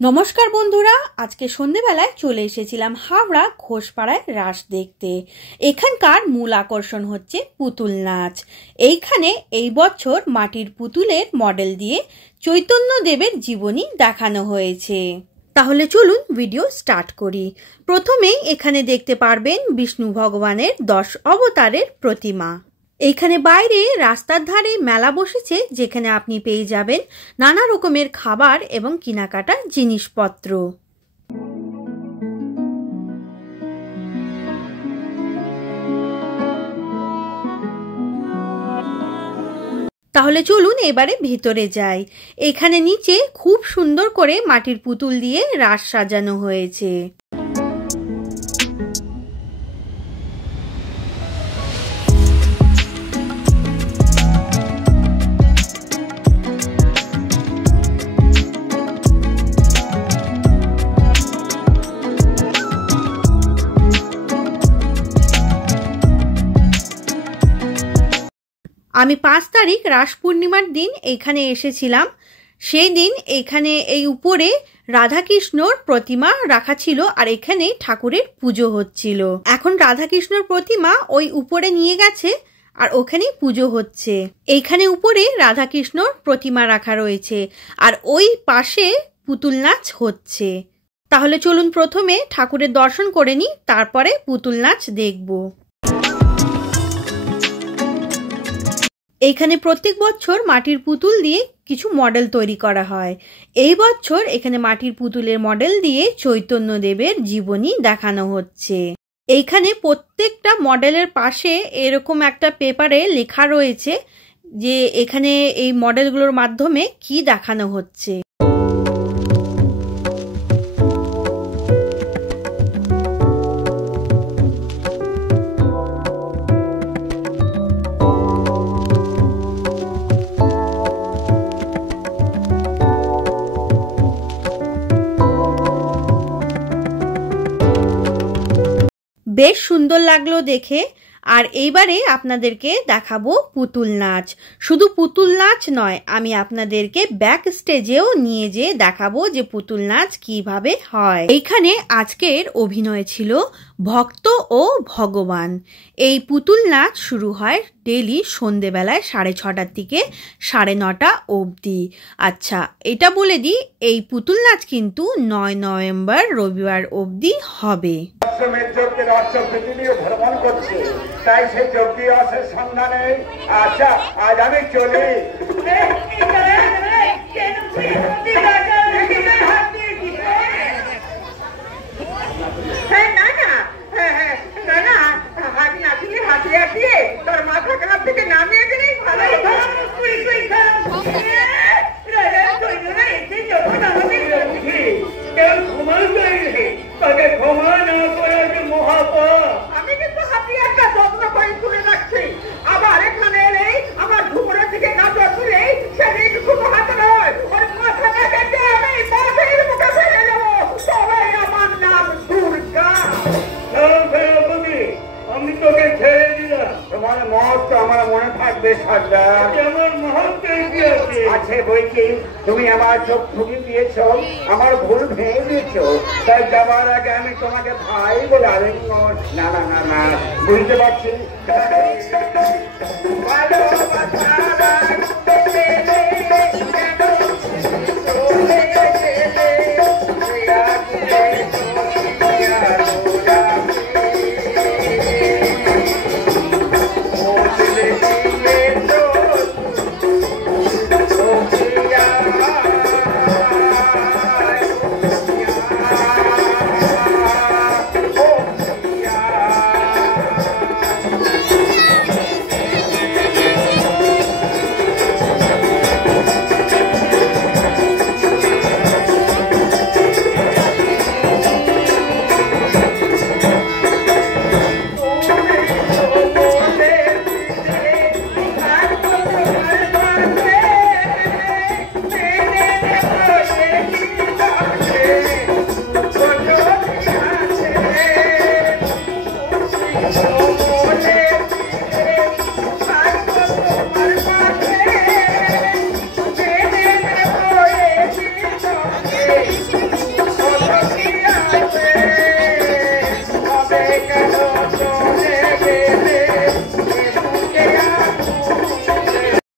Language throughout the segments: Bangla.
নমস্কার বন্ধুরা, আজকে সন্ধেবেলায় চলে এসেছিলাম হাওড়া ঘোষপাড়ায় রাস দেখতে। এখানকার মূল আকর্ষণ হচ্ছে পুতুল নাচ। এইখানে এই বছর মাটির পুতুলের মডেল দিয়ে চৈতন্যদেবের জীবনী দেখানো হয়েছে। তাহলে চলুন ভিডিও স্টার্ট করি। প্রথমেই এখানে দেখতে পারবেন বিষ্ণু ভগবানের 10 অবতারের প্রতিমা। এইখানে বাইরে রাস্তার ধারে মেলা বসেছে, যেখানে আপনি পেয়ে যাবেন নানা রকমের খাবার এবং কেনাকাটার জিনিসপত্র। তাহলে চলুন এবারে ভিতরে যাই। এখানে নিচে খুব সুন্দর করে মাটির পুতুল দিয়ে রাস সাজানো হয়েছে। আমি 5 তারিখ রাস পূর্ণিমার দিন এখানে এসেছিলাম। সেই দিন এখানে এই উপরে রাধাকৃষ্ণর প্রতিমা রাখা ছিল, আর এখানে ঠাকুরের পুজো হচ্ছিল। এখন রাধাকৃষ্ণর প্রতিমা ওই উপরে নিয়ে গেছে, আর ওখানেই পুজো হচ্ছে। এইখানে উপরে রাধাকৃষ্ণর প্রতিমা রাখা রয়েছে, আর ওই পাশে পুতুল নাচ হচ্ছে। তাহলে চলুন প্রথমে ঠাকুরের দর্শন করে নিই, তারপরে পুতুল নাচ দেখব। এইখানে প্রত্যেক বছর মাটির পুতুল দিয়ে কিছু মডেল তৈরি করা হয়। এই বছর এখানে মাটির পুতুলের মডেল দিয়ে চৈতন্যদেবের জীবনী দেখানো হচ্ছে। এইখানে প্রত্যেকটা মডেলের পাশে এরকম একটা পেপারে লেখা রয়েছে যে এখানে এই মডেলগুলোর মাধ্যমে কি দেখানো হচ্ছে। বেশ সুন্দর লাগলো দেখে। আর এইবারে আপনাদেরকে দেখাবো পুতুল নাচ। শুধু পুতুল নাচ নয়, আমি আপনাদেরকে ব্যাক স্টেজেও নিয়ে যেয়ে দেখাবো যে পুতুল নাচ কিভাবে হয়। এইখানে আজকের অভিনয় ছিল ভক্ত ও ভগবান। এই পুতুল নাচ শুরু হয় ডেলি সন্ধেবেলায় 6:30 থেকে 9:30 অবধি। আচ্ছা, এটা বলে দিই, এই পুতুল নাচ কিন্তু 9 নভেম্বর রবিবার অবধি হবে। ভ্রমণ করছে, তাই সে যোগ্য আসে সন্ধানে। আচ্ছা, আজ আমি চলি। তোর মাথা কাপ থেকে নামিয়ে দিলেই ভালো। আমি কিন্তু হাতিয়ারটা যত্ন করে তুলে রাখছি। আবার এখানে এলেই আমার ঘুমোরের দিকে নজর তুলে সেদিন শুধু হাতে নয়, ওর মাথাটা কেটে আমি বাসের মুখে ফেলে দেবো। তবে আমার নাম দুর্গা। আমি তোকে ছেড়ে দিলাম। তোমার মহত্ব আমার মনে থাকবে সর্দার। আমার মহত্ব আছে বই কি? তুমি আমার চোখ ফুটি দিয়েছ, আমার ভুল ভেঙে দিয়েছ, তাই যাবার আগে আমি তোমাকে ভাই বলে আলিঙ্গন। না না না না, বুঝতে পারছি।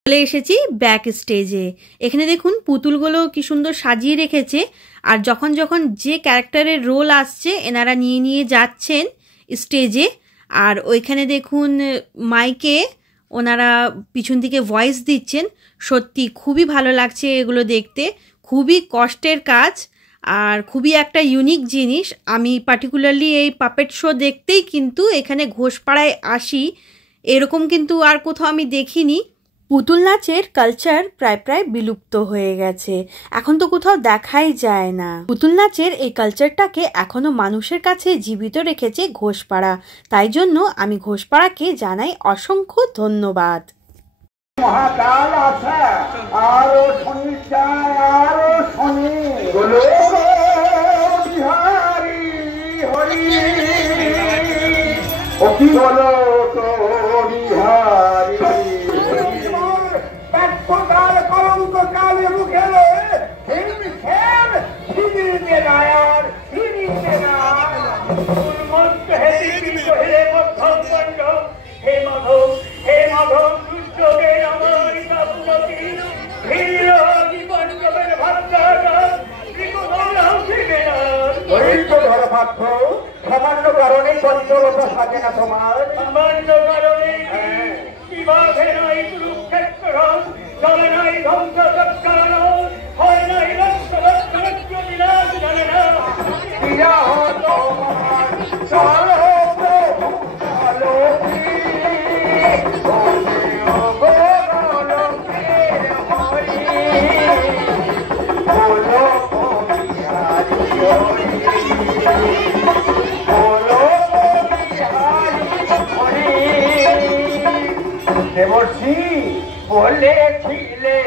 চলে এসেছি ব্যাক স্টেজে। এখানে দেখুন পুতুলগুলো কি সুন্দর সাজিয়ে রেখেছে, আর যখন যখন যে ক্যারেক্টারের রোল আসছে এনারা নিয়ে নিয়ে যাচ্ছেন স্টেজে। আর ওইখানে দেখুন মাইকে ওনারা পিছন থেকে ভয়েস দিচ্ছেন। সত্যি খুবই ভালো লাগছে এগুলো দেখতে, খুবই কষ্টের কাজ আর খুবই একটা ইউনিক জিনিস। আমি পার্টিকুলারলি এই পাপেট শো দেখতেই কিন্তু এখানে ঘোষপাড়ায় আসি, এরকম কিন্তু আর কোথাও আমি দেখিনি। পুতুল নাচের কালচার প্রায় প্রায় বিলুপ্ত হয়ে গেছে, এখন তো কোথাও দেখাই যায় না। পুতুল নাচের এই কালচারটাকে এখনো মানুষের কাছে জীবিত রেখেছে ঘোষপাড়া, তাই জন্য আমি ঘোষপাড়াকে জানাই অসংখ্য ধন্যবাদ। মহাকাল আছে আরো শনি চায় আরো শনি বলো বিহারি হরি ও কি বলো তো বিহারি কাল কলঙ্ক কালে মুখে খেল খেল ফিরিতে নায়ার ফিরিতে নায়ার উন্মত্ত হেরি হে মধ্যম মণ্ডল হে মাধব হে মাধব দুর্যোগে আমার কাপুরতি ভিড় জীবনবের ভাগ্যটা ত্রিকোণাও ফিরে না ধৈর্য ধর পাত্র সামান্য কারণে চঞ্চলতা থাকে না তোমার সামান্য কারণে বিবাহে নাই কুরুক্ষেত্র চলে নাই ধ্বংস চক্রান হয় নাই রক্ত রক্ত রক্ত বিনাশ জানে না বিবাহ তোমার চল দেবর্ষি বলেছিলে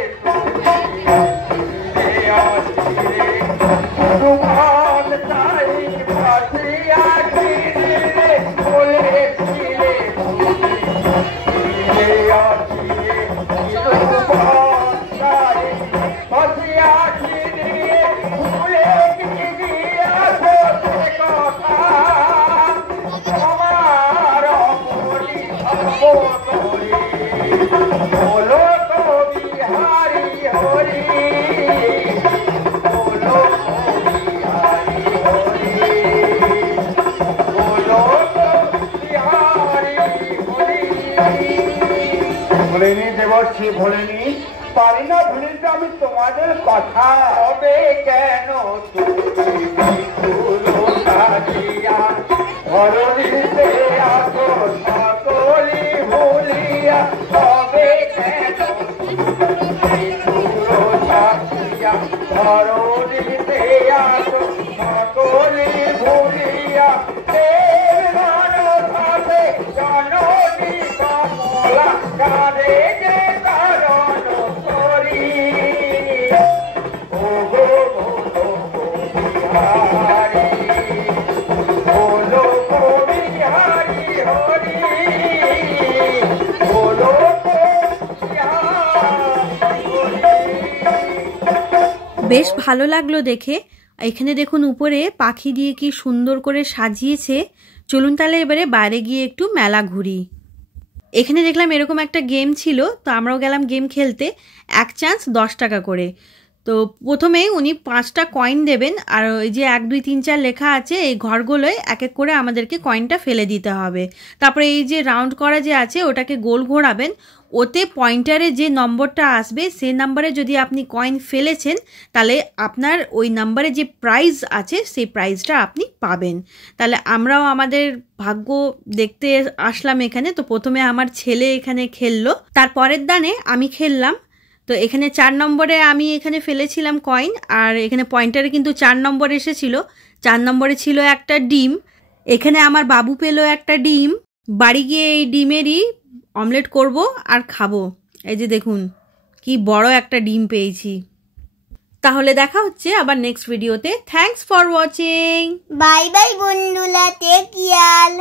তোমার তাই বলেছিলে ভুলিনি দেবর্ষি ভুলিনি পারি না ভুলিতে আমি তোমাদের কথা হবে কেন ধরণীতে আসো সকলি ভুলিয়া হবে কেন ধরণীতে আসো সকলি ভুলিয়া জননী কমলা কারে যে কারণ করি ও গো বিহারি বলো বিহারি হরি বলো বেশ ভালো লাগলো দেখে। এখানে দেখুন উপরে পাখি দিয়ে কি সুন্দর করে সাজিয়েছে। চলুন তাহলে এবারে বাইরে গিয়ে একটু মেলা ঘুরি। এখানে দেখলাম এরকম একটা গেম ছিল, তো আমরাও গেলাম গেম খেলতে। এক চান্স 10 টাকা করে। তো প্রথমে উনি 5টা কয়েন দেবেন, আর ওই যে 1 2 3 4 লেখা আছে এই ঘরগুলোয় এক এক করে আমাদেরকে কয়েনটা ফেলে দিতে হবে। তারপরে এই যে রাউন্ড করা যে আছে ওটাকে গোল ঘোরাবেন, ওতে পয়েন্টারে যে নম্বরটা আসবে সেই নম্বরে যদি আপনি কয়েন ফেলেছেন তাহলে আপনার ওই নম্বরে যে প্রাইজ আছে সেই প্রাইজটা আপনি পাবেন। তাহলে আমরাও আমাদের ভাগ্য দেখতে আসলাম এখানে। তো প্রথমে আমার ছেলে এখানে খেললো, তারপরের দানে আমি খেললাম। তো এখানে 4 নম্বরে আমি এখানে ফেলেছিলাম কয়েন, আর এখানে পয়েন্টারে কিন্তু 4 নম্বর এসেছিল। 4 নম্বরে ছিল একটা ডিম। এখানে আমার বাবু পেলো একটা ডিম। বাড়ি গিয়ে এই ডিমেরই অমলেট করব আর খাবো। এই যে দেখুন কি বড় একটা ডিম পেয়েছি। তাহলে দেখা হচ্ছে আবার নেক্সট ভিডিওতে। Thanks for watching. Bye bye বন্ধুরা, টেক কেয়ার।